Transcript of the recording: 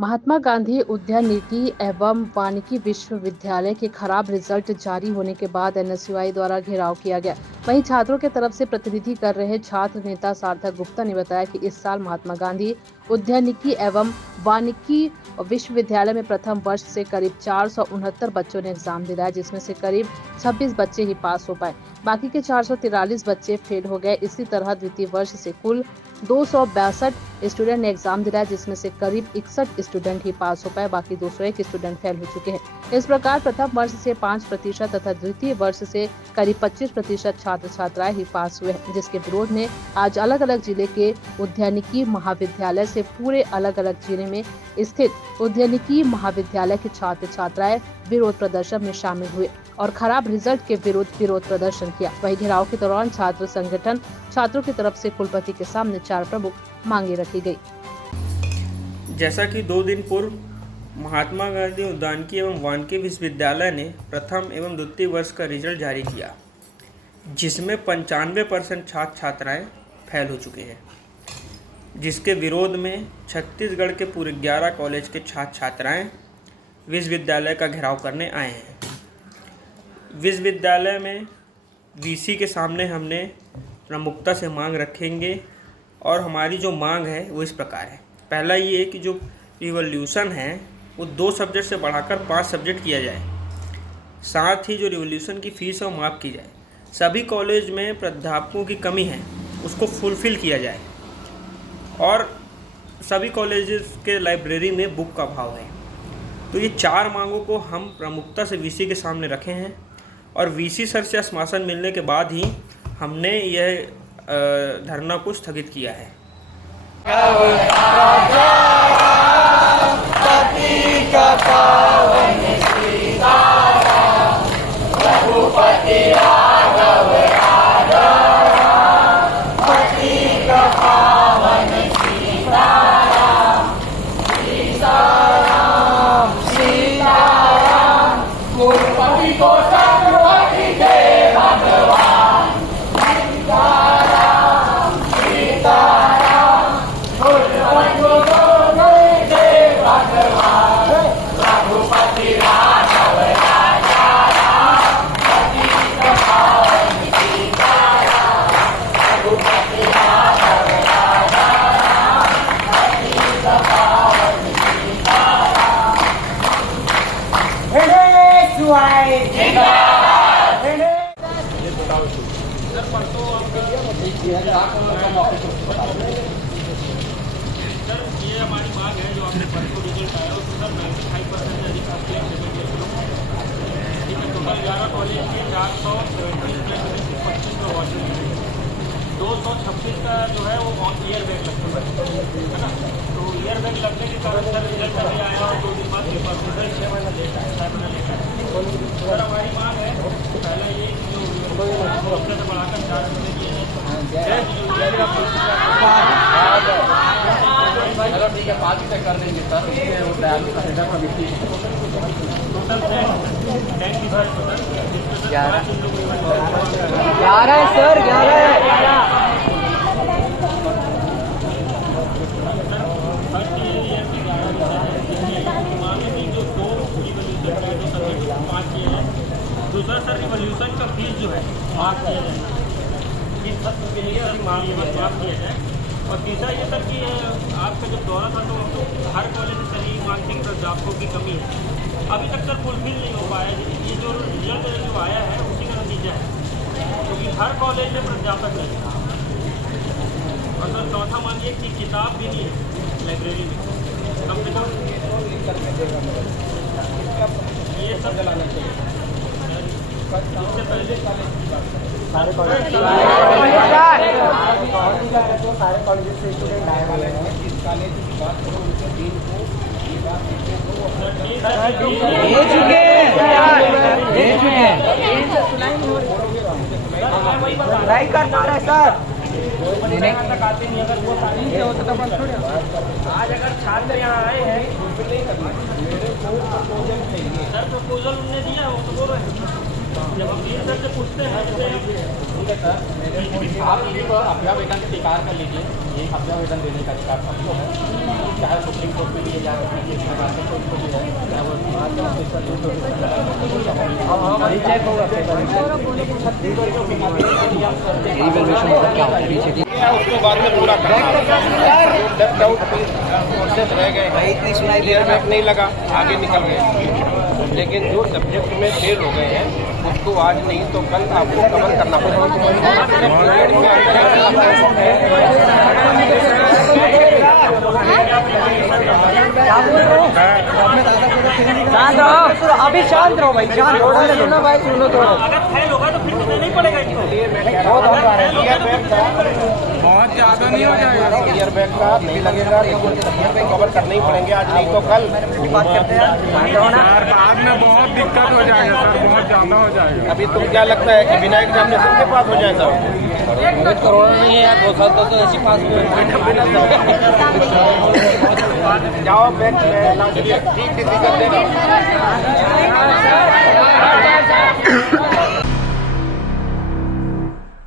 महात्मा गांधी उद्यानिकी एवं वानिकी विश्वविद्यालय के खराब रिजल्ट जारी होने के बाद एनएसयूआई द्वारा घेराव किया गया। वहीं छात्रों के तरफ से प्रतिनिधि कर रहे छात्र नेता सार्थक गुप्ता ने बताया कि इस साल महात्मा गांधी उद्यानिकी एवं वानिकी विश्वविद्यालय में प्रथम वर्ष से करीब 469 बच्चों ने एग्जाम दिलाया, जिसमें से करीब 26 बच्चे ही पास हो पाए। बाकी के 443 बच्चे फेल हो गए। इसी तरह द्वितीय वर्ष से कुल 262 स्टूडेंट ने एग्जाम दिलाया, जिसमें से करीब 61 स्टूडेंट ही पास हो पाए, बाकी 201 स्टूडेंट फेल हो चुके हैं। इस प्रकार प्रथम वर्ष से 5% तथा द्वितीय वर्ष से करीब 25% छात्र छात्राएं ही पास हुए हैं, जिसके विरोध में आज अलग अलग जिले के उद्यानिकी महाविद्यालय से पूरे अलग अलग जिले में स्थित उद्यानिकी महाविद्यालय के छात्र छात्राएं विरोध प्रदर्शन में शामिल हुए और खराब रिजल्ट के विरोध प्रदर्शन किया। वहीं घेराव के दौरान छात्र संगठन छात्रों की तरफ से कुलपति के सामने 4 प्रमुख मांगे रखी गई। जैसा कि 2 दिन पूर्व महात्मा गांधी उद्यानिकी एवं वानिकी विश्वविद्यालय ने प्रथम एवं द्वितीय वर्ष का रिजल्ट जारी किया, जिसमें 95% छात्र छात्राएं फेल हो चुके हैं, जिसके विरोध में छत्तीसगढ़ के पूरे 11 कॉलेज के छात्र छात्राएं विश्वविद्यालय का घेराव करने आए हैं। विश्वविद्यालय में वीसी के सामने हमने प्रमुखता से मांग रखेंगे और हमारी जो मांग है वो इस प्रकार है। पहला ये है कि जो रिवॉल्यूशन है वो 2 सब्जेक्ट से बढ़ाकर 5 सब्जेक्ट किया जाए। साथ ही जो रिवॉल्यूशन की फ़ीस है वो माफ़ की जाए। सभी कॉलेज में प्राध्यापकों की कमी है, उसको फुलफ़िल किया जाए और सभी कॉलेजेस के लाइब्रेरी में बुक का अभाव है। तो ये 4 मांगों को हम प्रमुखता से वीसी के सामने रखे हैं और वीसी सर से आश्वासन मिलने के बाद ही हमने यह धरना को स्थगित किया है। सर, ये हमारी मांग है जो आपने परसों रिजल्ट आया उसमें सर 95% से अधिक आपके टोटल 11 कॉलेज के 425 226 का जो है वो ईयर बैग लगता है ना। तो ईयर बैग लगने के कारण सर रिजल्ट अभी आया और 2 दिन बाद पेपर रिजल्ट 6 महीना लेट आया, 7 महीना लेट आया। सर हमारी मांग है पहला ये जो से बढ़ाकर 4 महीने किए हैं। चलो ठीक है, 5 तक कर देंगे सर। टोटल 11 है सर, 11 है। दूसरा सर रिवॉल्यूशन का फीस जो है माफ किया जाए, इस सत्र के लिए माफ किया जाए। और तीसरा ये सर कि आपका जब दौरा था तो हर कॉलेज में सही मानसिक प्राध्यापकों की कमी है, अभी तक सर फुलफिल नहीं हो पाया। ये जो रिजल्ट जो आया है उसी का नतीजा है, क्योंकि हर कॉलेज में प्राध्यापक नहीं है। और सर चौथा मानिए कि किताब भी नहीं है लाइब्रेरी में, कम से कम ये सब चलाना चाहिए। इससे पहले सारे कॉलेज से स्टूडेंट आए वाले हैं। इस कॉलेज की बात करो, उनके दिन को ये बात ट्राई करना है सर। आज अगर छात्र यहाँ आए हैं सर प्रपोजल उन्होंने दिया वो तो बोल रहे हैं जब हम ये सर से पूछते हैं आप इसको अभ्यावेदन स्वीकार कर लीजिए। ये अभ्यावेदन देने का अधिकार सबको है, चाहे सुप्रीम कोर्ट में लिए जा सकते हैं, कोर्ट को भी है, चाहे वो चेक होगा उसको बाद में पूरा प्रोसेस रह गए हैं। क्लियर बैक नहीं लगा, आगे निकल गए, लेकिन जो सब्जेक्ट में फेल हो गए हैं उसको आज नहीं तो कल आपको कवर करना पड़ेगा। अभी शांत रहो भाई, शांत रहो भाई, सुनो तो। अगर फेल होगा तो फिर तो नहीं पड़ेगा इनको। बहुत ज़्यादा नहीं हो जाएगा, ईयर बैग का नहीं लगेगा, लेकिन सब्जेक्ट में कवर करने ही पड़ेंगे आज नहीं तो कल। बात करते हैं सर, बाद में बहुत दिक्कत हो जाएगा सर, बहुत ज़्यादा हो जाएगा। अभी तुम क्या लगता है कि बिना एग्जामिनेशन के पास हो जाएगा? रोहित करोड़ नहीं है यार, 2 साल तो ऐसी पास हुए जाओ बैग में ठीक है, देना